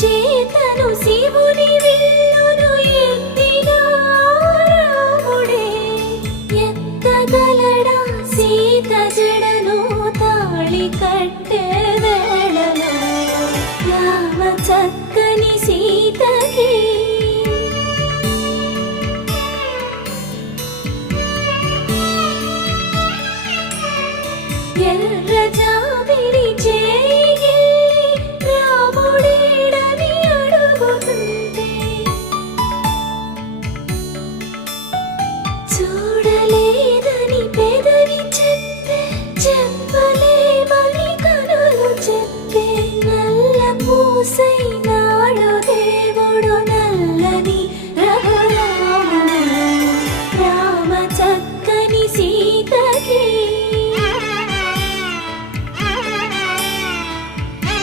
చేతను శివుని విల్లును ఎత్తిన రాముడే ఎత్తగలడా సీత జడను తాళి కట్టే వేళలో రామ చక్కని సీతకి ఎర్ర జాబిలి చేయి రాముడేడని అడుగుతుంటే చూడలేదని పెదవి చెప్పే చెప్పలేమని కనులు చెప్పే నల్ల పూస